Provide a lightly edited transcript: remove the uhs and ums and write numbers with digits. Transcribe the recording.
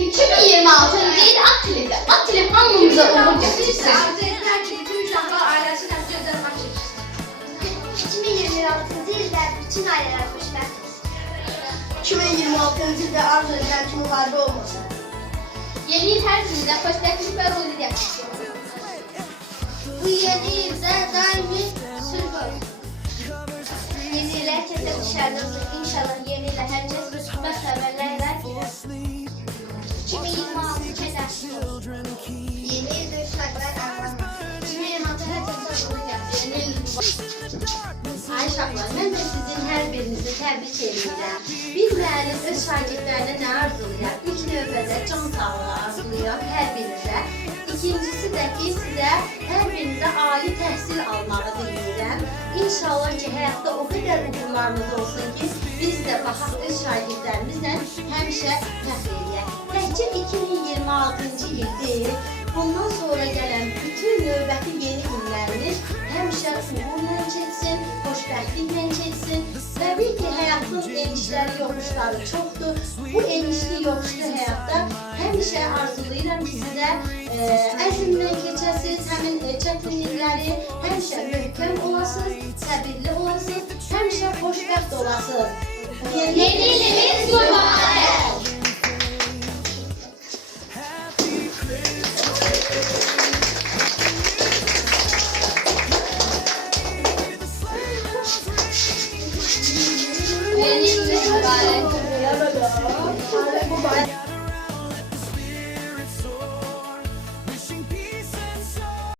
2026 yıl Aktil'de. Aktil'in hamımıza uğur getirsin. Arzu ettiler ki bütün uşaqlar ailəsilə gözəl vaxt keçirsin. 2026 yılda bütün aileler xoşbəxt. 2026 yılda arzu edilen ki müharebe olmasın. Yeni il hər günündə xoşbəxtlik və ruzi gətirsin. Bu yeni yılda daimi sülh olur. Yeni yıl herkese dışarıda olsun. İnşallah yeni yıla herkes müsbət xəbərlərlə girer. 2026 kədərsiz olur. Yeni yılda uşaqlar ağlamaz. 2026 herkese uğur gətirir. Ay uşaqlar, mən də sizin hər birinizi təbrik edirəm. Biz müəllim öz şagirdlərinə nə arzulayaq? İlk növbədə can sağlığı arzulayaq hər birinizə. İkincisi də ki, sizə hər birinizə ali təhsil almağı diləyirəm. İnşallah ki, həyatda o qədər uğurlarınız olsun ki, biz də baxaq öz şagirdlərimizlə həmişə fəxr edək. Təkcə 2026-cı il deyil, bundan sonra gələn bütün növbəti yeni illəriniz həmişə uğurla keçsin, xoşbəxtliklə keçsin. Təbii ki, həyatın enişləri, yoxuşları çoxdur. Bu enişli, yoxuşlu həyatda həmişə arzulayıram ki, sizə əzmlə keçəsiniz, həmin çətinlikləri, həmişə möhkəm olasınız, səbirli olasınız, həmişə xoşbəxt olasınız. Yeni iliniz mübarək.